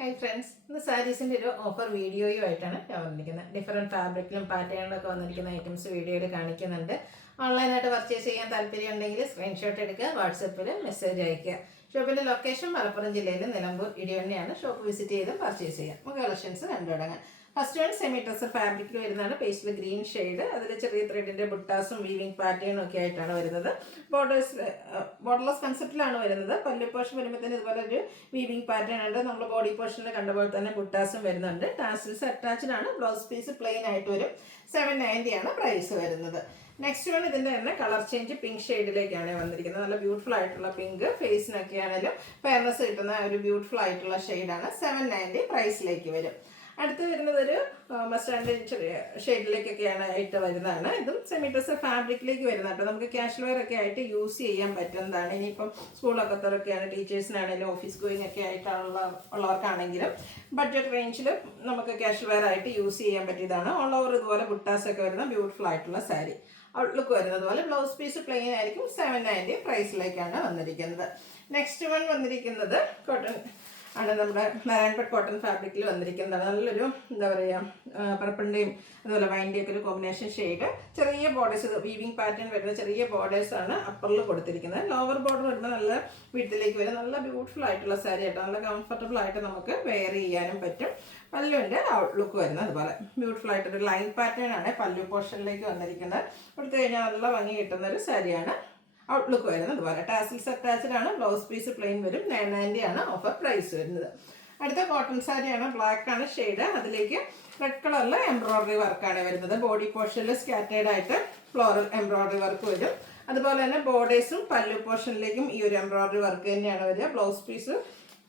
Hi friends, ഇന്ന് സാരീസിൻ്റെ ഒരു offer വീഡിയോയുമായിട്ടാണ് ഞാൻ വന്നിരിക്കുന്നത്. ഡിഫറെൻറ്റ് ഫാബ്രിക്കിലും പാറ്റേണിലൊക്കെ വന്നിരിക്കുന്ന ഐറ്റംസ് വീഡിയോയിൽ കാണിക്കുന്നുണ്ട്. ഓൺലൈനായിട്ട് പർച്ചേസ് ചെയ്യാൻ താല്പര്യം ഉണ്ടെങ്കിൽ സ്ക്രീൻഷോട്ട് എടുക്കുക, വാട്സപ്പിൽ മെസ്സേജ് അയയ്ക്കുക. ഷോപ്പിൻ്റെ ലൊക്കേഷൻ മലപ്പുറം ജില്ലയിൽ നിലമ്പൂർ ഇടിവണ്ണയാണ്. ഷോപ്പ് വിസിറ്റ് ചെയ്ത് പർച്ചേസ് ചെയ്യാം. നമുക്ക് കളക്ഷൻസ് കണ്ടു തുടങ്ങാം. ഫസ്റ്റ് വൺ സെമി ഡ്രസ്സർ ഫാബ്രിക്കിൽ വരുന്നതാണ്. പേസ്റ്റിൽ ഗ്രീൻ ഷെയ്ഡ്, അതിൽ ചെറിയ ത്രെഡിൻ്റെ ബുട്ടാസും വീവിങ് പാറ്റേണും ഒക്കെ ആയിട്ടാണ് വരുന്നത്. ബോർഡർലെസ് കൺസെപ്റ്റിലാണ് വരുന്നത്. പല്ലു പോർഷൻ വരുമ്പോഴത്തേന് ഇതുപോലെ ഒരു വീവിങ് പാറ്റേൺ ഉണ്ട്. നമ്മൾ ബോഡി പോർഷനിൽ കണ്ടപോലെ തന്നെ ബുട്ടാസും വരുന്നുണ്ട്. ടാസിൽസ് അറ്റാച്ച്ഡ് ആണ്. ബ്ലൗസ് പീസ് പ്ലെയിൻ ആയിട്ട് വരും. 790 ആണ് പ്രൈസ് വരുന്നത്. നെക്സ്റ്റ് വൺ ഇതിൻ്റെ തന്നെ കളർ ചേഞ്ച് പിങ്ക് ഷെയ്ഡിലേക്കാണ് വന്നിരിക്കുന്നത്. നല്ല ബ്യൂട്ടിഫുൾ ആയിട്ടുള്ള പിങ്ക്, ഫേസിനൊക്കെ ആണെങ്കിലും ഫെയർനെസ് കിട്ടുന്ന ഒരു ബ്യൂട്ടിഫുൾ ആയിട്ടുള്ള ഷെയ്ഡാണ്. 790 പ്രൈസിലേക്ക് വരും. അടുത്ത് വരുന്നത് ഒരു മസ്റ്റാൻഡ് ചെറിയ ഷെയ്ഡിലേക്കൊക്കെയാണ് ആയിട്ട് വരുന്നതാണ്. ഇതും സെമി ഡ്രസ്സർ ഫാബ്രിക്കിലേക്ക് വരുന്നത് കേട്ടോ. നമുക്ക് ക്യാഷ് വെയർ ഒക്കെ ആയിട്ട് യൂസ് ചെയ്യാൻ പറ്റുന്നതാണ്. ഇനിയിപ്പം സ്കൂളൊക്കെ തുറക്കുകയാണ്, ടീച്ചേഴ്സിനാണെങ്കിലും ഓഫീസ് ഗോയിങ് ഒക്കെ ഉള്ളവർക്കാണെങ്കിലും ബഡ്ജറ്റ് റേഞ്ചിൽ നമുക്ക് ക്യാഷ് വെയർ ആയിട്ട് യൂസ് ചെയ്യാൻ പറ്റിയതാണ്. ഓൾ ഓവർ ഇതുപോലെ ബുട്ടാസൊക്കെ വരുന്ന ബ്യൂട്ടിഫുൾ ആയിട്ടുള്ള സാരി. ഔട്ട്ലുക്ക് വരുന്നത് പോലെ ബ്ലൗസ് പീസ് പ്ലെയിൻ ആയിരിക്കും. 790 പ്രൈസിലേക്കാണ് വന്നിരിക്കുന്നത്. നെക്സ്റ്റ് വൺ വന്നിരിക്കുന്നത് കോട്ടൺ ആണ്. നമ്മുടെ നാരായൺപേട്ട് കോട്ടൺ ഫാബ്രിക്കിൽ വന്നിരിക്കുന്നതാണ്. നല്ലൊരു എന്താ പറയുക, പർപ്പിളിൻ്റെയും അതുപോലെ വൈൻ്റെയും ഒക്കെ ഒരു കോമ്പിനേഷൻ ഷെയ്ഡ്. ചെറിയ ബോർഡേഴ്സ്, വീവിങ് പാറ്റേൺ വരുന്ന ചെറിയ ബോർഡേഴ്സാണ് അപ്പറിൽ കൊടുത്തിരിക്കുന്നത്. ലോവർ ബോർഡർ വരുമ്പോൾ നല്ല വീട്ടിലേക്ക് വരും. നല്ല ബ്യൂട്ടിഫുൾ ആയിട്ടുള്ള സാരി ആയിട്ട് നല്ല കംഫർട്ടബിൾ ആയിട്ട് നമുക്ക് വെയർ ചെയ്യാനും പറ്റും. പല്ലുവിൻ്റെ ഔട്ട്ലുക്ക് വരുന്നത് അതുപോലെ ബ്യൂട്ടിഫുൾ ആയിട്ടൊരു ലൈൻ പാറ്റേൺ ആണ് പല്ലു പോർഷനിലേക്ക് വന്നിരിക്കുന്നത്. കൊടുത്തു കഴിഞ്ഞാൽ നല്ല ഭംഗി കിട്ടുന്ന ഒരു സാരിയാണ്. ഔട്ട്ലുക്ക് വരുന്നത് അതുപോലെ ടാസിൽസ് അറ്റാച്ച്ഡ് ആണ്. ബ്ലൗസ് പീസ് പ്ലെയിൻ വരും. 990 ആണ് ഓഫർ പ്രൈസ് വരുന്നത്. അടുത്ത കോട്ടൺ സാരിയാണ്. ബ്ലാക്ക് ആണ് ഷെയ്ഡ്. അതിലേക്ക് റെഡ് കളറിൽ എംബ്രോയ്ഡറി വർക്കാണ് വരുന്നത്. ബോഡി പോർഷനിൽ സ്കാറ്റേഡ് ആയിട്ട് ഫ്ലോറൽ എംബ്രോയ്ഡറി വർക്ക് വരും. അതുപോലെ തന്നെ ബോർഡേഴ്സും പല്ലു പോർഷനിലേക്കും ഈ ഒരു എംബ്രോയ്ഡറി വർക്ക് തന്നെയാണ് വരിക. ബ്ലൗസ് പീസ്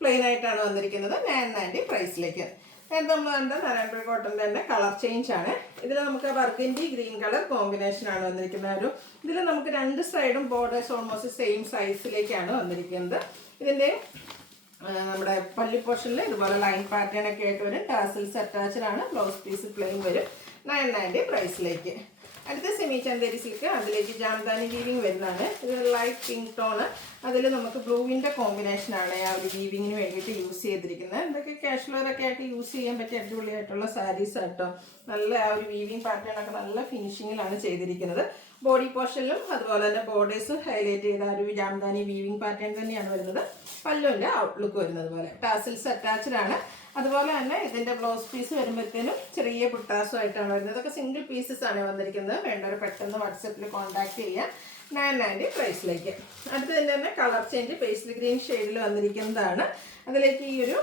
പ്ലെയിൻ ആയിട്ടാണ് വന്നിരിക്കുന്നത്. 990 പ്രൈസിലേക്ക്. നേരത്തെ നമ്മൾ കണ്ട നാരായൺപേട്ട് കോട്ടൻ്റെ തന്നെ കളർ ചേഞ്ച് ആണ്. ഇതിൽ നമുക്ക് ബർഗൻഡി ഗ്രീൻ കളർ കോമ്പിനേഷൻ ആണ് വന്നിരിക്കുന്നത്. ഇതിൽ നമുക്ക് രണ്ട് സൈഡും ബോർഡേഴ്സ് ഓൾമോസ്റ്റ് സെയിം സൈസിലേക്കാണ് വന്നിരിക്കുന്നത്. ഇതിൻ്റെ നമ്മുടെ പല്ലു പോർഷനിൽ ഇതുപോലെ ലൈൻ പാറ്റേൺ ഒക്കെ ആയിട്ട് വരും. ടാസിൽസ് അറ്റാച്ച്ഡ് ആണ്. ബ്ലൗസ് പീസ് പ്ലെയിൻ വരും. 990 പ്രൈസിലേക്ക്. അടുത്ത സെമി ചന്തേരി സിൽക്ക്, അതിലേക്ക് ജാംദാനി വീവിങ് വരുന്നതാണ്. ഇത് ലൈറ്റ് പിങ്ക് ടോണ്. അതിൽ നമുക്ക് ബ്ലൂവിൻ്റെ കോമ്പിനേഷനാണ് ആ ഒരു വീവിങ്ങിന് വേണ്ടിയിട്ട് യൂസ് ചെയ്തിരിക്കുന്നത്. ഇതൊക്കെ കാഷ്വലറൊക്കെ ആയിട്ട് യൂസ് ചെയ്യാൻ പറ്റിയ അടിപൊളിയായിട്ടുള്ള സാരീസ് ആട്ടോ. നല്ല ആ ഒരു വീവിങ് പാറ്റേൺ ഒക്കെ നല്ല ഫിനിഷിങ്ങിലാണ് ചെയ്തിരിക്കുന്നത്. ബോഡി പോർഷനിലും അതുപോലെ തന്നെ ബോർഡേഴ്സും ഹൈലൈറ്റ് ചെയ്ത ആ ഒരു ജാംദാനി വീവിങ് പാറ്റേൺ തന്നെയാണ് വരുന്നത്. പല്ലുവിൻ്റെ ഔട്ട്ലുക്ക് വരുന്നത് പോലെ ടാസിൽസ് അറ്റാച്ച്ഡ് ആണ്. അതുപോലെ തന്നെ ഇതിൻ്റെ ബ്ലൗസ് പീസ് വരുമ്പോഴത്തേനും ചെറിയ പുട്ടാസുമായിട്ടാണ് വരുന്നത്. ഇതൊക്കെ സിംഗിൾ പീസസ് ആണ് വന്നിരിക്കുന്നത്. വേണ്ടവർ പെട്ടെന്ന് വാട്സപ്പിൽ കോൺടാക്ട് ചെയ്യുക. 990 പ്രൈസിലേക്ക്. അടുത്തതിൻ്റെ തന്നെ കളർ ചേഞ്ച് പേസ്റ്റൽ ഗ്രീൻ ഷെയ്ഡിൽ വന്നിരിക്കുന്നതാണ്. അതിലേക്ക് ഈ ഒരു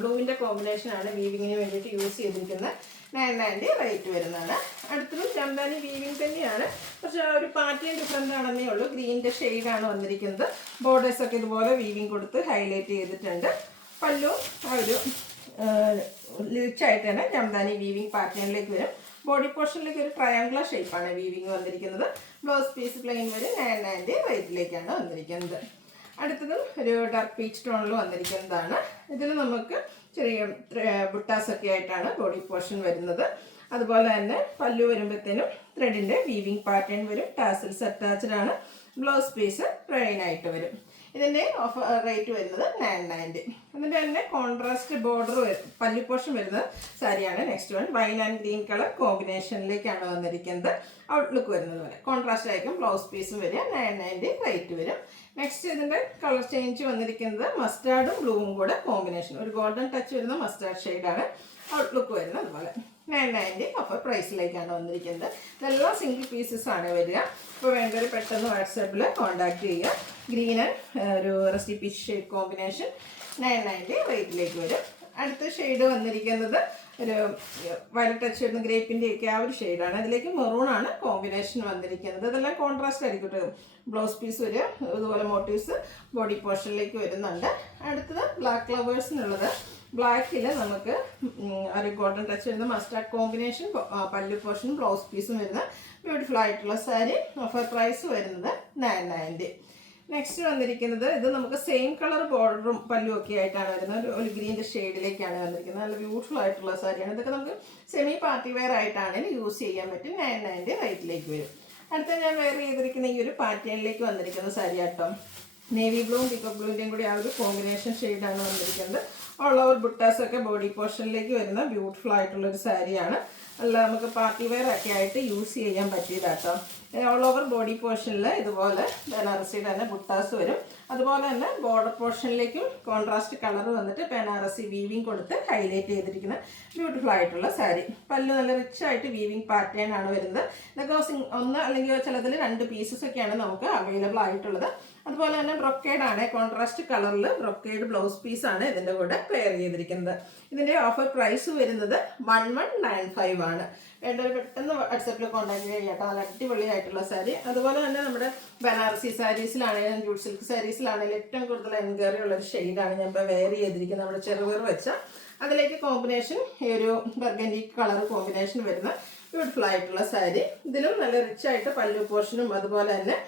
ബ്ലൂവിൻ്റെ കോമ്പിനേഷനാണ് വീവിങ്ങിന് വേണ്ടിയിട്ട് യൂസ് ചെയ്തിരിക്കുന്നത്. 990 റേറ്റ് വരുന്നതാണ്. അടുത്തതും ജംദാനി വീവിങ് തന്നെയാണ്, പക്ഷേ ആ ഒരു പാറ്റേൺ ഡിഫറൻ്റ് ആണെന്നേ ഉള്ളൂ. ഗ്രീനിൻ്റെ ഷെയ്ഡാണ് വന്നിരിക്കുന്നത്. ബോർഡേഴ്സൊക്കെ ഇതുപോലെ വീവിങ് കൊടുത്ത് ഹൈലൈറ്റ് ചെയ്തിട്ടുണ്ട്. പല്ലു ആ ഒരു ലിച്ചായിട്ട് തന്നെ ജംദാനി വീവിങ് പാറ്റേണിലേക്ക് വരും. ബോഡി പോർഷനിലേക്ക് ഒരു ട്രയാങ്കുലർ ഷേപ്പാണ് വീവിങ് വന്നിരിക്കുന്നത്. ബ്ലൗസ് പീസ് പ്ലെയിൻ വരും. 990 റേറ്റിലേക്കാണ് വന്നിരിക്കുന്നത്. അടുത്തതും ഒരു ഡാർക്ക് പീച്ച് ടോണിൽ വന്നിരിക്കുന്നതാണ്. ഇതിൽ നമുക്ക് ചെറിയ ബുട്ടാസൊക്കെ ആയിട്ടാണ് ബോഡി പോർഷൻ വരുന്നത്. അതുപോലെ തന്നെ പല്ലു വരുമ്പോഴത്തേനും ത്രെഡിൻ്റെ വീവിങ് പാറ്റേൺ വരും. ടാസിൽസ് അറ്റാച്ച്ഡ് ആണ്. ബ്ലൗസ് പീസ് പ്ലെയിൻ ആയിട്ട് വരും. ഇതിൻ്റെ ഓഫർ റേറ്റ് വരുന്നത് 990. അതിൻ്റെ തന്നെ കോൺട്രാസ്റ്റ് ബോർഡർ പല്ലു പോർഷൻ വരുന്ന സാരിയാണ് next one. Wine and green colour കോമ്പിനേഷനിലേക്കാണ് വന്നിരിക്കുന്നത്. ഔട്ട്ലുക്ക് വരുന്നത് പോലെ കോൺട്രാസ്റ്റ് ആയിരിക്കും. ബ്ലൗസ് പീസും വരിക. 990 റേറ്റ് വരും. നെക്സ്റ്റ് ഇതിൻ്റെ കളർ ചേഞ്ച് വന്നിരിക്കുന്നത് മസ്റ്റാർഡും ബ്ലൂവും കൂടെ കോമ്പിനേഷൻ, ഒരു ഗോൾഡൻ ടച്ച് വരുന്ന മസ്റ്റാർഡ് ഷെയ്ഡാണ്. ഔട്ട്ലുക്ക് വരുന്നത് അതുപോലെ 990 ഓഫർ പ്രൈസിലേക്കാണ് വന്നിരിക്കുന്നത്. ഇതെല്ലാം സിംഗിൾ പീസസ് ആണ് വരിക. അപ്പോൾ വേണ്ടവർ പെട്ടെന്ന് വാട്സാപ്പിൽ കോൺടാക്ട് ചെയ്യുക. ഗ്രീൻ ആൻഡ് ഒരു റസ്റ്റി പീച്ച് ഷെയ്ഡ് കോമ്പിനേഷൻ 990 റേറ്റിലേക്ക് വരും. അടുത്ത ഷെയ്ഡ് വന്നിരിക്കുന്നത് ഒരു വയലറ്റ് ടച്ച് വരുന്ന ഗ്രേപ്പിൻ്റെ ഒക്കെ ആ ഒരു ഷെയ്ഡാണ്. അതിലേക്ക് മെറൂണാണ് കോമ്പിനേഷൻ വന്നിരിക്കുന്നത്. ഇതെല്ലാം കോൺട്രാസ്റ്റ് ആയിരിക്കും കേട്ടോ. ബ്ലൗസ് പീസ് വരിക. ഇതുപോലെ മോട്ടീവ്സ് ബോഡി പോർഷനിലേക്ക് വരുന്നുണ്ട്. അടുത്തത് ബ്ലാക്ക് ഫ്ലവേഴ്സിനുള്ളത്. ബ്ലാക്കിൽ നമുക്ക് ഒരു ഗോൾഡൻ ടച്ച് വരുന്ന മസ്റ്റാർഡ് കോമ്പിനേഷൻ, പല്ലു പോർഷനും ബ്ലൗസ് പീസും വരുന്ന ബ്യൂട്ടിഫുൾ ആയിട്ടുള്ള സാരി. ഓഫർ പ്രൈസ് വരുന്നത് 990. നെക്സ്റ്റ് വന്നിരിക്കുന്നത് ഇത് നമുക്ക് സെയിം കളർ ബോർഡറും പല്ലും ഒക്കെ ആയിട്ടാണ് വരുന്നത്. ഒരു ഗ്രീൻ്റെ ഷെയ്ഡിലേക്കാണ് വന്നിരിക്കുന്നത്. നല്ല ബ്യൂട്ടിഫുൾ ആയിട്ടുള്ള സാരിയാണ്. ഇതൊക്കെ നമുക്ക് സെമി പാർട്ടി വെയർ ആയിട്ടാണെങ്കിൽ യൂസ് ചെയ്യാൻ പറ്റും. 990 റേറ്റിലേക്ക് വരും. അടുത്ത ഞാൻ വെയർ ചെയ്തിരിക്കുന്ന ഈ ഒരു പാറ്റേണിലേക്ക് വന്നിരിക്കുന്ന സാരി ആട്ടോ. നേവി ബ്ലൂവും പീക്കോക്ക് ബ്ലൂവിൻ്റെയും കൂടി ആ ഒരു കോമ്പിനേഷൻ ഷെയ്ഡാണ് വന്നിരിക്കുന്നത്. ഓൾ ഓവർ ബുട്ടാസൊക്കെ ബോഡി പോർഷനിലേക്ക് വരുന്ന ബ്യൂട്ടിഫുൾ ആയിട്ടുള്ളൊരു സാരിയാണ്. അല്ല നമുക്ക് പാർട്ടി വെയർ ഒക്കെ ആയിട്ട് യൂസ് ചെയ്യാൻ പറ്റിയതാട്ടോ. ഓൾ ഓവർ ബോഡി പോർഷനിൽ ഇതുപോലെ ബനാറസിയുടെ തന്നെ ബുട്ടാസ് വരും. അതുപോലെ തന്നെ ബോർഡർ പോർഷനിലേക്കും കോൺട്രാസ്റ്റ് കളർ വന്നിട്ട് ബനാറസി വീവിങ് കൊടുത്ത് ഹൈലൈറ്റ് ചെയ്തിരിക്കുന്ന ബ്യൂട്ടിഫുൾ ആയിട്ടുള്ള സാരി. പല്ല് നല്ല റിച്ച് ആയിട്ട് വീവിങ് പാറ്റേൺ ആണ് വരുന്നത്. ഇതൊക്കെ ഒന്ന് അല്ലെങ്കിൽ ചിലതിൽ 2 പീസസ് ഒക്കെയാണ് നമുക്ക് അവൈലബിൾ ആയിട്ടുള്ളത്. അതുപോലെ തന്നെ ബ്രൊക്കേഡ് ആണ്, കോൺട്രാസ്റ്റ് കളറിൽ ബ്രൊക്കേഡ് ബ്ലൗസ് പീസാണ് ഇതിൻ്റെ കൂടെ പെയർ ചെയ്തിരിക്കുന്നത്. ഇതിൻ്റെ ഓഫർ പ്രൈസ് വരുന്നത് 1195 ആണ്. വേണ്ടവർ പെട്ടെന്ന് വാട്സാപ്പിൽ കോൺടാക്ട് ചെയ്യാം. നല്ല അടിപൊളിയായിട്ടുള്ള സാരി. അതുപോലെ തന്നെ നമ്മുടെ ബനാറസി സാരീസിലാണെങ്കിലും ജൂട്ട് സിൽക്ക് സാരീസിലാണെങ്കിലും ഏറ്റവും കൂടുതൽ എൻക്വയറി ഉള്ളൊരു ഷെയ്ഡാണ് ഞാൻ ഇപ്പോൾ വെയർ ചെയ്തിരിക്കുന്നത്. നമ്മുടെ ചെറുപയർ വെച്ച അതിലേക്ക് കോമ്പിനേഷൻ ഈ ഒരു ബർഗൻഡി കളർ കോമ്പിനേഷൻ വരുന്ന ബ്യൂട്ടിഫുൾ ആയിട്ടുള്ള സാരി. ഇതിലും നല്ല റിച്ച് ആയിട്ട് പല്ലു പോർഷനും അതുപോലെ തന്നെ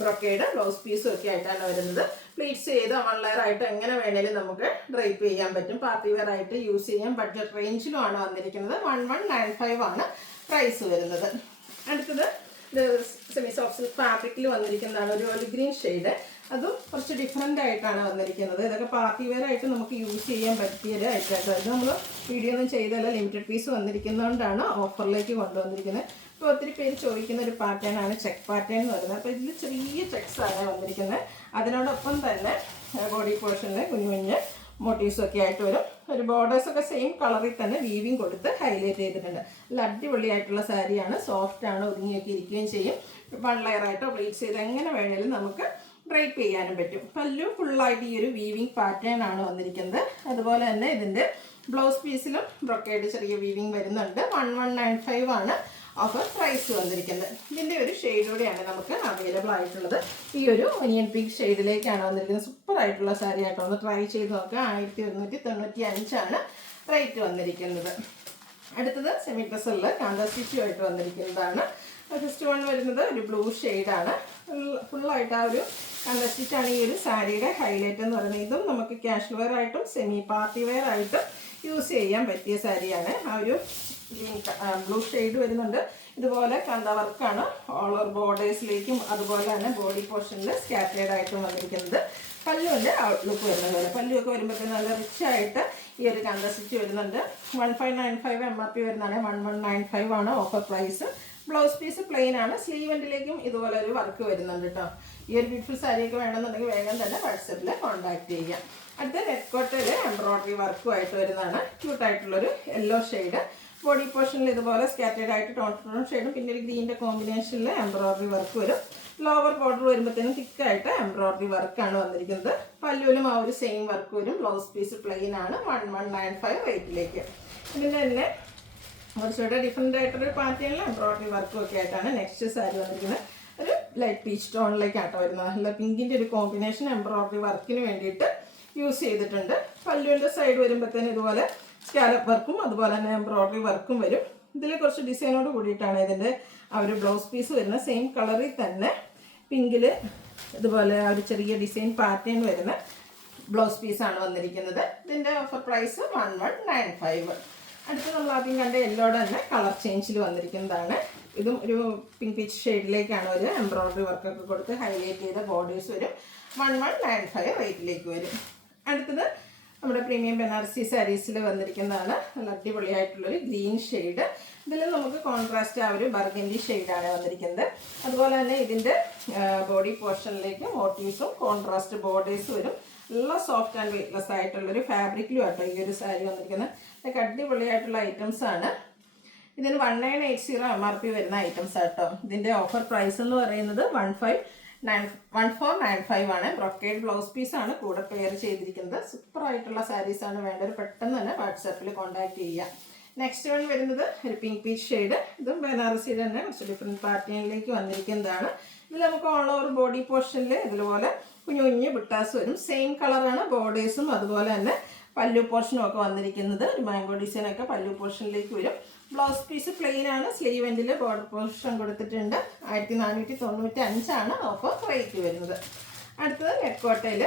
ബ്രൊക്കേഡ് ബ്ലൗസ് പീസും ഒക്കെ ആയിട്ടാണ് വരുന്നത്. പ്ലീറ്റ്സ് ചെയ്ത് 1 ലെയർ ആയിട്ട് എങ്ങനെ വേണേലും നമുക്ക് ഡ്രൈപ്പ് ചെയ്യാൻ പറ്റും. പാർട്ടി വെയർ ആയിട്ട് യൂസ് ചെയ്യാൻ ബഡ്ജറ്റ് റേഞ്ചിലുമാണ് വന്നിരിക്കുന്നത്. 1195 ആണ് പ്രൈസ് വരുന്നത്. അടുത്തത് സെമി സോഫ്റ്റ് സിൽക്ക് ഫാബ്രിക്കിൽ വന്നിരിക്കുന്നതാണ് ഒരു ഒലിവ് ഗ്രീൻ ഷെയ്ഡ്. അതും കുറച്ച് ഡിഫറെൻ്റ് ആയിട്ടാണ് വന്നിരിക്കുന്നത്. ഇതൊക്കെ പാർട്ടി വെയർ ആയിട്ട് നമുക്ക് യൂസ് ചെയ്യാൻ പറ്റിയൊരു ഐറ്റമായിട്ട്. ഇത് നമ്മൾ വീഡിയോ ഒന്നും ചെയ്തല്ല, ലിമിറ്റഡ് പീസ് വന്നിരിക്കുന്നതുകൊണ്ടാണ് ഓഫറിലേക്ക് കൊണ്ടുവന്നിരിക്കുന്നത്. ഇപ്പോൾ ഒത്തിരി പേര് ചോദിക്കുന്ന ഒരു പാറ്റേൺ ആണ് ചെക്ക് പാറ്റേൺ എന്ന് പറയുന്നത്. അപ്പോൾ ഇതിൽ ചെറിയ ചെക്സ് ആണ് വന്നിരിക്കുന്നത്. അതിനോടൊപ്പം തന്നെ ബോഡി പോർഷനിൽ കുഞ്ഞു കുഞ്ഞ് മോട്ടീവ്സും ഒക്കെ ആയിട്ട് വരും. ഒരു ബോർഡേഴ്സൊക്കെ സെയിം കളറിൽ തന്നെ വീവിങ് കൊടുത്ത് ഹൈലൈറ്റ് ചെയ്തിട്ടുണ്ട്. നല്ല അടിപൊളിയായിട്ടുള്ള സാരിയാണ്. സോഫ്റ്റ് ആണ്, ഒതുങ്ങിയൊക്കെ ഇരിക്കുകയും ചെയ്യും. 1 ലെയർ ആയിട്ടോ പ്ലീറ്റ്സ് ചെയ്ത് എങ്ങനെ വേണേലും നമുക്ക് ഡ്രൈപ്പ് ചെയ്യാനും പറ്റും. പല്ലു ഫുള്ളായിട്ട് ഈ ഒരു വീവിങ് പാറ്റേൺ ആണ് വന്നിരിക്കുന്നത്. അതുപോലെ തന്നെ ഇതിൻ്റെ ബ്ലൗസ് പീസിലും ബ്രൊക്കേഡ് ചെറിയ വീവിങ് വരുന്നുണ്ട്. 1195 ആണ് ഓഫർ പ്രൈസ് വന്നിരിക്കുന്നത്. ഇതിൻ്റെ ഒരു ഷെയ്ഡോടെയാണ് നമുക്ക് അവൈലബിൾ ആയിട്ടുള്ളത്. ഈ ഒരു ഒനിയൻ പിങ്ക് ഷെയ്ഡിലേക്കാണ് വന്നിരിക്കുന്നത്. സൂപ്പർ ആയിട്ടുള്ള സാരി ആയിട്ട് ഒന്ന് ട്രൈ ചെയ്ത് നോക്കുക. 1195 ആണ് റേറ്റ് വന്നിരിക്കുന്നത്. അടുത്തത് സെമി ഡ്രസ്സറിൽ കാന്ത സ്റ്റിച്ചുമായിട്ട് വന്നിരിക്കുന്നതാണ്. ഫസ്റ്റ് വൺ വരുന്നത് ഒരു ബ്ലൂ ഷെയ്ഡാണ്. ഫുള്ളായിട്ട് ആ ഒരു കാന്ത സ്റ്റിച്ചാണ് ഈ ഒരു സാരിയുടെ ഹൈലൈറ്റ് എന്ന് പറയുന്നത്. ഇതും നമുക്ക് ക്യാഷ് വെയർ ആയിട്ടും സെമി പാർട്ടി വെയർ ആയിട്ടും യൂസ് ചെയ്യാൻ പറ്റിയ സാരിയാണ്. ആ ഒരു ബ്ലൂ ഷെയ്ഡ് വരുന്നുണ്ട്. ഇതുപോലെ കന്ത വർക്കാണ് ഓൾ ഓവർ ബോർഡേഴ്സിലേക്കും അതുപോലെ തന്നെ ബോഡി പോർഷനിൽ സ്കാറ്റേഡ് ആയിട്ടും വന്നിരിക്കുന്നത്. പല്ലുവിൻ്റെ ഔട്ട്ലുക്ക് വരുന്നത് പോലെ പല്ലുവൊക്കെ വരുമ്പോഴത്തേക്കും നല്ല റിച്ച് ആയിട്ട് ഈ ഒരു കന്ത സ്റ്റിച്ച് വരുന്നുണ്ട്. 1595 MRP വരുന്നതാണ്. 1195 ആണ് offer price. Blouse piece plain ആണ്. സ്ലീവെൻറ്റിലേക്കും ഇതുപോലെ ഒരു വർക്ക് വരുന്നുണ്ട് കേട്ടോ. ഈ ഒരു ബ്യൂട്ടിഫുൾ സാരിയൊക്കെ വേണമെന്നുണ്ടെങ്കിൽ വേഗം തന്നെ വാട്സപ്പിൽ കോൺടാക്ട് ചെയ്യാം. അടുത്ത നെറ്റ്കോട്ടയിൽ എംബ്രോയ്ഡറി വർക്കുമായിട്ട് വരുന്നതാണ്. ക്യൂട്ടായിട്ടുള്ളൊരു യെല്ലോ ഷെയ്ഡ്. ബോഡി പോർഷനിൽ ഇതുപോലെ സ്കാറ്റേഡ് ആയിട്ട് ടോൺ ഷെയ്ഡും പിന്നെ ഒരു ഗ്രീൻ്റെ കോമ്പിനേഷനിൽ എംബ്രോയ്ഡറി വർക്ക് വരും. ലോവർ ബോർഡർ വരുമ്പോഴത്തേനും തിക്കായിട്ട് എംബ്രോയ്ഡറി വർക്കാണ് വന്നിരിക്കുന്നത്. പല്ലുവിലും ആ ഒരു സെയിം വർക്ക് വരും. ബ്ലൗസ് പീസ് പ്ലെയിൻ ആണ്. 1195 റേറ്റിലേക്ക്. ഇതിൻ്റെ തന്നെ കുറച്ചുകൂടെ ഡിഫറെൻ്റ് ആയിട്ടൊരു പാറ്റേണിൽ എംബ്രോയ്ഡറി വർക്കും ഒക്കെ ആയിട്ടാണ് നെക്സ്റ്റ് സാരി വന്നിരിക്കുന്നത്. ഒരു ലൈറ്റ് പീച്ച് ടോണിലേക്കാട്ടോ വരുന്നത്. നല്ല പിങ്കിൻ്റെ ഒരു കോമ്പിനേഷൻ എംബ്രോയ്ഡറി വർക്കിന് വേണ്ടിയിട്ട് യൂസ് ചെയ്തിട്ടുണ്ട്. പല്ലുവിൻ്റെ സൈഡ് വരുമ്പോഴത്തേനും ഇതുപോലെ സ്കാലപ്പ് വർക്കും അതുപോലെ തന്നെ എംബ്രോയ്ഡറി വർക്കും വരും. ഇതിൽ കുറച്ച് ഡിസൈനോട് കൂടിയിട്ടാണ് ഇതിൻ്റെ ആ ഒരു ബ്ലൗസ് പീസ് വരുന്നത്. സെയിം കളറിൽ തന്നെ പിങ്കിൽ ഇതുപോലെ ആ ഒരു ചെറിയ ഡിസൈൻ പാറ്റേൺ വരുന്ന ബ്ലൗസ് പീസാണ് വന്നിരിക്കുന്നത്. ഇതിൻ്റെ ഓഫർ പ്രൈസ് 1195. അടുത്ത് നമ്മൾ ആദ്യം കണ്ട യെല്ലോടെ തന്നെ കളർ ചേഞ്ചിൽ വന്നിരിക്കുന്നതാണ്. ഇതും ഒരു പിങ്ക് പീച്ച് ഷെയ്ഡിലേക്കാണ് ഒരു എംബ്രോയ്ഡറി വർക്കൊക്കെ കൊടുത്ത് ഹൈലൈറ്റ് ചെയ്ത ബോർഡേഴ്സ് വരും. 1195 റേറ്റിലേക്ക് വരും. അടുത്തത് നമ്മുടെ പ്രീമിയം ബനാറസി സാരീസിൽ വന്നിരിക്കുന്നതാണ്. നല്ല അടിപൊളിയായിട്ടുള്ളൊരു ഗ്രീൻ ഷെയ്ഡ്. ഇതിൽ നമുക്ക് കോൺട്രാസ്റ്റ് ആ ഒരു ബർഗൻഡി ഷെയ്ഡാണ് വന്നിരിക്കുന്നത്. അതുപോലെ തന്നെ ഇതിൻ്റെ ബോഡി പോർഷനിലേക്ക് മോട്ടീവ്സും കോൺട്രാസ്റ്റ് ബോർഡേഴ്സ് വരും. നല്ല സോഫ്റ്റ് ആൻഡ് വെയ്റ്റ്ലെസ് ആയിട്ടുള്ളൊരു ഫാബ്രിക്കിലും ആട്ടോ ഈ ഒരു സാരി വന്നിരിക്കുന്നത്. ഇതൊക്കെ അടിപൊളിയായിട്ടുള്ള ഐറ്റംസ് ആണ്. ഇതിന് 1980 MRP വരുന്ന ഐറ്റംസ് ആട്ടോ. ഇതിൻ്റെ ഓഫർ പ്രൈസ് എന്ന് പറയുന്നത് 1495 ആണ്. ബ്രൊക്കേഡ് ബ്ലൗസ് പീസാണ് കൂടെ പെയർ ചെയ്തിരിക്കുന്നത്. സൂപ്പർ ആയിട്ടുള്ള സാരീസാണ്. വേണ്ടവർ പെട്ടെന്ന് തന്നെ വാട്സാപ്പിൽ കോൺടാക്ട് ചെയ്യുക. നെക്സ്റ്റ് വൺ വരുന്നത് ഒരു പിങ്ക് പീച്ച് ഷെയ്ഡ്. ഇതും ബനാറസിയുടെ തന്നെ കുറച്ച് ഡിഫറെൻറ്റ് പാറ്റേണിലേക്ക് വന്നിരിക്കുന്നതാണ്. ഇതിൽ നമുക്ക് ഓൾ ഓവർ ബോഡി പോർഷനിൽ ഇതുപോലെ കുഞ്ഞു കുഞ്ഞു ബുട്ടാസ് വരും. സെയിം കളറാണ് ബോർഡേഴ്സും അതുപോലെ തന്നെ പല്ലു പോർഷനും ഒക്കെ വന്നിരിക്കുന്നത്. ഒരു മാംഗോ ഡിസൈനൊക്കെ പല്ലു പോർഷനിലേക്ക് വരും. ബ്ലൗസ് പീസ് പ്ലെയിൻ ആണ്. സ്ലീവ് എൻഡിൽ ബോർഡർ പോർഷൻ കൊടുത്തിട്ടുണ്ട്. 1495 ആണ് ഓഫർ റേറ്റ് വരുന്നത്. അടുത്തത് നെറ്റ്കോട്ടയിൽ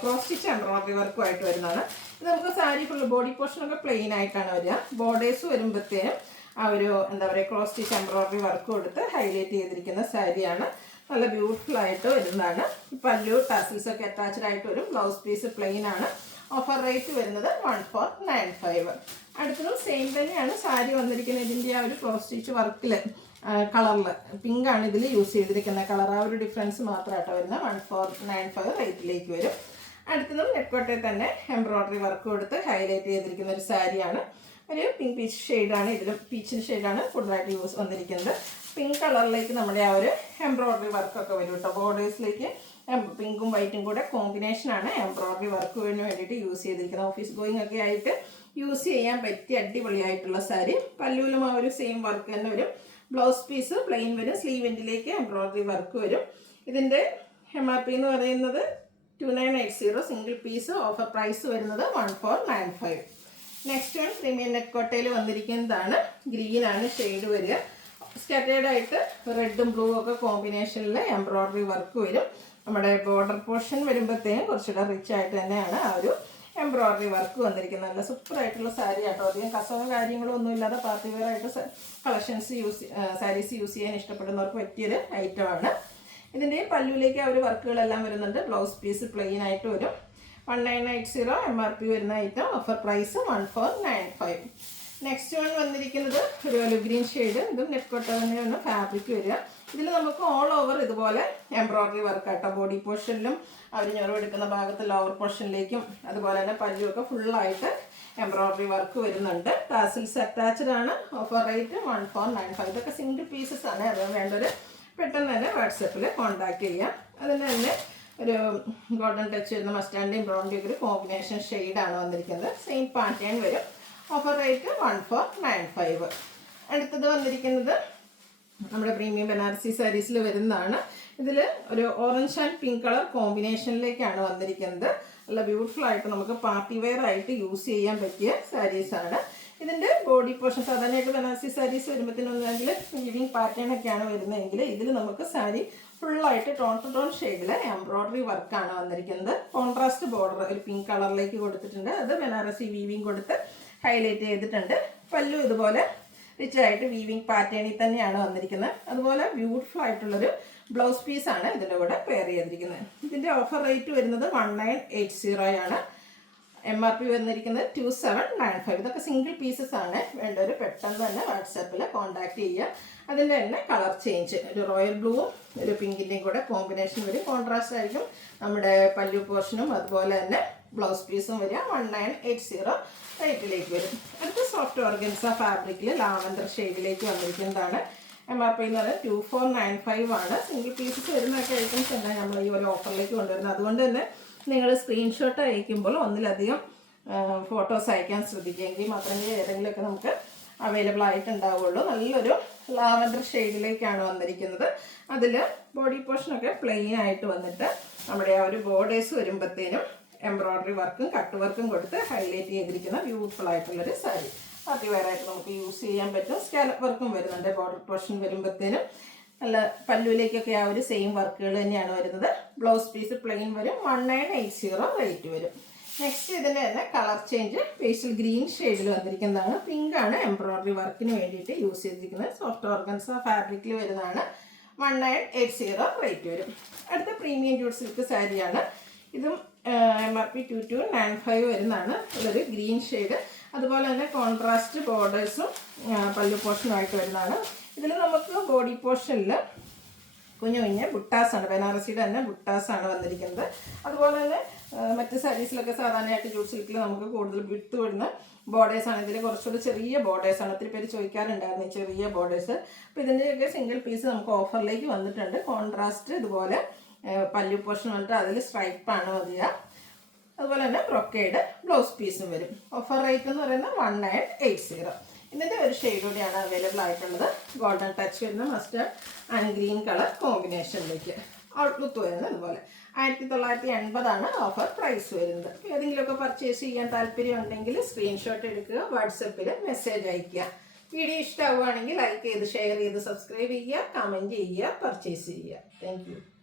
ക്രോസ് സ്റ്റിച്ച് എംബ്രോയ്ഡറി വർക്കുമായിട്ട് വരുന്നതാണ്. ഇത് നമുക്ക് സാരി ഫുള്ള് ബോഡി പോർഷനൊക്കെ പ്ലെയിൻ ആയിട്ടാണ് വരിക. ബോർഡേഴ്സ് വരുമ്പോഴത്തേനും ആ ഒരു എന്താ പറയുക ക്രോസ് സ്റ്റിച്ച് എംബ്രോയ്ഡറി വർക്ക് കൊടുത്ത് ഹൈലൈറ്റ് ചെയ്തിരിക്കുന്ന സാരിയാണ്. നല്ല ബ്യൂട്ടിഫുൾ ആയിട്ട് വരുന്നതാണ്. പല്ലു ടാസിൽസ് ഒക്കെ അറ്റാച്ച്ഡ് ആയിട്ട് വരും. ബ്ലൗസ് പീസ് പ്ലെയിൻ ആണ്. ഓഫർ റേറ്റ് വരുന്നത് 1495. അടുത്തതും സെയിം തന്നെയാണ് സാരി വന്നിരിക്കുന്നത്. ഇതിൻ്റെ ആ ഒരു ക്രോസ് സ്റ്റിച്ച് വർക്കിൽ കളറിൽ പിങ്കാണ് ഇതിൽ യൂസ് ചെയ്തിരിക്കുന്ന കളർ. ആ ഒരു ഡിഫറൻസ് മാത്രമായിട്ട് വരുന്നത് 1495 റേറ്റിലേക്ക് വരും. അടുത്തതും നെക്കോട്ടയിൽ തന്നെ എംബ്രോയ്ഡറി വർക്ക് കൊടുത്ത് ഹൈലൈറ്റ് ചെയ്തിരിക്കുന്ന ഒരു സാരിയാണ്. ഒരു പിങ്ക് പീച്ച് ഷെയ്ഡാണ്, ഇതിലും പീച്ചിൻ്റെ ഷെയ്ഡാണ് കൂടുതലായിട്ട് യൂസ് വന്നിരിക്കുന്നത്. പിങ്ക് കളറിലേക്ക് നമ്മുടെ ആ ഒരു എംബ്രോയ്ഡറി വർക്കൊക്കെ വരും കേട്ടോ. ബോർഡേഴ്സിലേക്ക് പിങ്കും വൈറ്റും കൂടെ കോമ്പിനേഷനാണ് എംബ്രോയ്ഡറി വർക്കിന് വേണ്ടിയിട്ട് യൂസ് ചെയ്തിരിക്കുന്നത്. ഓഫീസ് ഗോയിങ് ഒക്കെ ആയിട്ട് യൂസ് ചെയ്യാൻ പറ്റിയ അടിപൊളിയായിട്ടുള്ള സാരി. പല്ലുവിലും ആ ഒരു സെയിം വർക്ക് തന്നെ വരും. ബ്ലൗസ് പീസ് പ്ലെയിൻ വരും, സ്ലീവിൻ്റിലേക്ക് എംബ്രോയ്ഡറി വർക്ക് വരും. ഇതിൻ്റെ MRP എന്ന് പറയുന്നത് 2980, സിംഗിൾ പീസ്. ഓഫർ പ്രൈസ് വരുന്നത് 1495. നെക്സ്റ്റ് വൺ പ്രീമിയം നെറ്റ് കോട്ടയിൽ വന്നിരിക്കുന്നതാണ്. ഗ്രീനാണ് ഷെയ്ഡ് വരിക. സ്കാറ്റേർഡ് ആയിട്ട് റെഡും ബ്ലൂ ഒക്കെ കോമ്പിനേഷനിൽ എംബ്രോയ്ഡറി വർക്ക് വരും. നമ്മുടെ ബോർഡർ പോർഷൻ വരുമ്പോഴത്തേക്കും കുറച്ചുകൂടെ റിച്ച് ആയിട്ട് തന്നെയാണ് ആ ഒരു എംബ്രോയ്ഡറി വർക്ക് വന്നിരിക്കുന്നത്. നല്ല സൂപ്പറായിട്ടുള്ള സാരി ആട്ടോ. അധികം കസവോ കാര്യങ്ങളോ ഒന്നും ഇല്ലാതെ പാർട്ടി വെയർ ആയിട്ട് സാരീസ് യൂസ് ചെയ്യാൻ ഇഷ്ടപ്പെടുന്നവർക്ക് പറ്റിയൊരു ഐറ്റമാണ്. ഇതിൻ്റെ പല്ലുവിലേക്ക് ആ ഒരു വർക്കുകളെല്ലാം വരുന്നുണ്ട്. ബ്ലൗസ് പീസ് പ്ലെയിൻ ആയിട്ട് വരും. 1980 MRP വരുന്ന item. Offer price 1495. Next one വന്നിരിക്കുന്നത് ഒരു ഒലിവ് ഗ്രീൻ ഷെയ്ഡ്. ഇതും നെറ്റ് കോട്ട തന്നെയാണ് ഫാബ്രിക് വരിക. ഇതിൽ നമുക്ക് ഓൾ ഓവർ ഇതുപോലെ എംബ്രോയ്ഡറി വർക്ക് ആട്ടോ. ബോഡി പോർഷനിലും അവർ ഞൊറവെടുക്കുന്ന ഭാഗത്ത് ലോവർ പോർഷനിലേക്കും അതുപോലെ തന്നെ പല്ലുമൊക്കെ ഫുള്ളായിട്ട് എംബ്രോയ്ഡറി വർക്ക് വരുന്നുണ്ട്. ടാസിൽസ് അറ്റാച്ച്ഡ് ആണ്. Offer rate 1495. ഇതൊക്കെ സിംഗിൾ പീസസ് ആണ്. അത് വേണ്ടൊരു പെട്ടെന്ന് തന്നെ വാട്സപ്പിൽ കോൺടാക്ട് ചെയ്യാം. അതിന് തന്നെ ഒരു ഗോൾഡൻ ടച്ച് വരുന്ന മസ്റ്റാൻഡും ബ്രൗണിൻ്റെ ഒരു കോമ്പിനേഷൻ ഷെയ്ഡാണ് വന്നിരിക്കുന്നത്. സെയിം പാറ്റേൺ വരും. Offer rate 1495. അടുത്തത് വന്നിരിക്കുന്നത് നമ്മുടെ പ്രീമിയം ബനാറസി സാരീസിൽ വരുന്നതാണ്. ഇതിൽ ഒരു ഓറഞ്ച് ആൻഡ് പിങ്ക് കളർ കോമ്പിനേഷനിലേക്കാണ് വന്നിരിക്കുന്നത്. നല്ല ബ്യൂട്ടിഫുൾ ആയിട്ട് നമുക്ക് പാർട്ടി വെയർ ആയിട്ട് യൂസ് ചെയ്യാൻ പറ്റിയ സാരീസാണ്. ഇതിൻ്റെ ബോഡി പോർഷൻ സാധാരണയായിട്ട് ബനാറസി സാരീസ് വരുമ്പോഴത്തേനൊന്നെങ്കിൽ വീവിങ് പാറ്റേൺ ഒക്കെയാണ് വരുന്നതെങ്കിൽ ഇതിൽ നമുക്ക് സാരി ഫുള്ളായിട്ട് ടോൺ ടു ടോൺ ഷെയ്ഡിൽ എംബ്രോയ്ഡറി വർക്കാണ് വന്നിരിക്കുന്നത്. കോൺട്രാസ്റ്റ് ബോർഡർ ഒരു പിങ്ക് കളറിലേക്ക് കൊടുത്തിട്ടുണ്ട്. അത് ബനാറസി വീവിങ് കൊടുത്ത് ഹൈലൈറ്റ് ചെയ്തിട്ടുണ്ട്. പല്ലു ഇതുപോലെ റിച്ച് ആയിട്ട് വീവിങ് പാറ്റേണിൽ തന്നെയാണ് വന്നിരിക്കുന്നത്. അതുപോലെ ബ്യൂട്ടിഫുൾ ആയിട്ടുള്ളൊരു ബ്ലൗസ് പീസാണ് ഇതിൻ്റെ കൂടെ പെയർ ചെയ്തിരിക്കുന്നത്. ഇതിൻ്റെ ഓഫർ റേറ്റ് വരുന്നത് 1980 ആണ്. MRP വന്നിരിക്കുന്നത് 2795. ഇതൊക്കെ സിംഗിൾ പീസസ് ആണ്. വേണ്ടവർ പെട്ടെന്ന് തന്നെ വാട്സാപ്പിൽ കോൺടാക്ട് ചെയ്യുക. അതിൻ്റെ തന്നെ കളർ ചേഞ്ച് ഒരു റോയൽ ബ്ലൂവും ഒരു പിങ്കിൻ്റെയും കൂടെ കോമ്പിനേഷൻ വരും. കോൺട്രാസ്റ്റ് ആയിരിക്കും നമ്മുടെ പല്ലു പോർഷനും അതുപോലെ തന്നെ ബ്ലൗസ് പീസും വരിക. 1980 റേറ്റിലേക്ക് വരും. അടുത്ത സോഫ്റ്റ് ഓർഗൻസ ഫാബ്രിക്കിൽ ലാവൻഡർ ഷെയ്ഡിലേക്ക് വന്നിരിക്കുന്നതാണ്. MRP എന്ന് പറയുന്നത് 2495 ആണ്. സിംഗിൾ പീസസ് വരുന്നൊക്കെ ഐറ്റംസ് തന്നെ നമ്മൾ ഈ ഒരു ഓഫറിലേക്ക് കൊണ്ടുവരുന്നത്. അതുകൊണ്ട് തന്നെ നിങ്ങൾ സ്ക്രീൻഷോട്ട് അയക്കുമ്പോൾ ഒന്നിലധികം ഫോട്ടോസ് അയക്കാൻ ശ്രദ്ധിക്കുമെങ്കിൽ മാത്രമേ ഏതെങ്കിലുമൊക്കെ നമുക്ക് അവൈലബിൾ ആയിട്ടുണ്ടാവുള്ളൂ. നല്ലൊരു ലാവൻഡർ ഷെയ്ഡിലേക്കാണ് വന്നിരിക്കുന്നത്. അതിൽ ബോഡി പോർഷനൊക്കെ പ്ലെയിൻ ആയിട്ട് വന്നിട്ട് നമ്മുടെ ആ ഒരു ബോർഡേഴ്സ് വരുമ്പോഴത്തേനും എംബ്രോയ്ഡറി വർക്കും കട്ട് വർക്കും കൊടുത്ത് ഹൈലൈറ്റ് ചെയ്തിരിക്കുന്ന ബ്യൂട്ടിഫുൾ ആയിട്ടുള്ളൊരു സാരി. പാർട്ടി വെയർ ആയിട്ട് നമുക്ക് യൂസ് ചെയ്യാൻ പറ്റും. സ്കാലപ്പ് വർക്കും വരുന്നുണ്ട്. ബോർഡർ പോർഷൻ വരുമ്പോഴത്തേനും നല്ല പല്ലുവിലേക്കൊക്കെ ആ ഒരു സെയിം വർക്കുകൾ തന്നെയാണ് വരുന്നത്. ബ്ലൗസ് പീസ് പ്ലെയിൻ വരും. 1980 റേറ്റ് വരും. നെക്സ്റ്റ് ഇതിൻ്റെ തന്നെ കളർ ചേഞ്ച് പേസ്റ്റൽ ഗ്രീൻ ഷെയ്ഡിൽ വന്നിരിക്കുന്നതാണ്. പിങ്കാണ് എംബ്രോയ്ഡറി വർക്കിന് വേണ്ടിയിട്ട് യൂസ് ചെയ്തിരിക്കുന്നത്. സോഫ്റ്റ് ഓർഗൻസ ഫാബ്രിക്കിൽ വരുന്നതാണ്. 1980 റേറ്റ് വരും. അടുത്ത പ്രീമിയം ജൂട്ട് സിൽക്ക് സാരിയാണ്. ഇതും MRP 2295 വരുന്നതാണ്. ഇതൊരു ഗ്രീൻ ഷെയ്ഡ്. അതുപോലെ തന്നെ കോൺട്രാസ്റ്റ് ബോർഡേഴ്സും പല്ലു പോർഷനുമായിട്ട് വരുന്നതാണ്. ഇതിൽ നമുക്ക് ബോഡി പോർഷനിൽ കുഞ്ഞു കുഞ്ഞ് ബുട്ടാസാണ്. ബനാറസിയുടെ തന്നെ ബുട്ടാസാണ് വന്നിരിക്കുന്നത്. അതുപോലെ തന്നെ മറ്റ് സാരീസിലൊക്കെ സാധാരണയായിട്ട് ജൂട്ട് സിൽക്കിൽ നമുക്ക് കൂടുതൽ വിട്ട് വരുന്ന ബോർഡേഴ്സാണ്. ഇതിൽ കുറച്ചുകൂടി ചെറിയ ബോർഡേഴ്സാണ്. ഒത്തിരി പേര് ചോദിക്കാറുണ്ടായിരുന്നു ഈ ചെറിയ ബോർഡേഴ്സ്. അപ്പോൾ ഇതിൻ്റെയൊക്കെ സിംഗിൾ പീസ് നമുക്ക് ഓഫറിലേക്ക് വന്നിട്ടുണ്ട്. കോൺട്രാസ്റ്റ് ഇതുപോലെ പല്ലു പോർഷൻ വന്നിട്ട് അതിൽ സ്ട്രൈപ്പാണ് വരിക. അതുപോലെ തന്നെ ബ്രൊക്കേഡ് ബ്ലൗസ് പീസും വരും. ഓഫർ റേറ്റ് എന്ന് പറയുന്നത് 1980. ഇതിൻ്റെ ഒരു ഷെയ്ഡ് കൂടിയാണ് അവൈലബിൾ ആയിട്ടുള്ളത്. ഗോൾഡൻ ടച്ച് വരുന്ന മസ്റ്റർഡ് ആൻഡ് ഗ്രീൻ കളർ കോമ്പിനേഷനിലേക്ക് ഔട്ട്ലുക്ക് വരുന്നത്. അതുപോലെ 1980 ഓഫർ പ്രൈസ് വരുന്നത്. ഏതെങ്കിലുമൊക്കെ പർച്ചേസ് ചെയ്യാൻ താല്പര്യം ഉണ്ടെങ്കിൽ സ്ക്രീൻഷോട്ട് എടുക്കുക, വാട്സപ്പിൽ മെസ്സേജ് അയയ്ക്കുക. വീഡിയോ ഇഷ്ടമാവുകയാണെങ്കിൽ ലൈക്ക് ചെയ്ത് ഷെയർ ചെയ്ത് സബ്സ്ക്രൈബ് ചെയ്യുക, കമൻറ്റ് ചെയ്യുക, പർച്ചേസ് ചെയ്യുക. Thank you.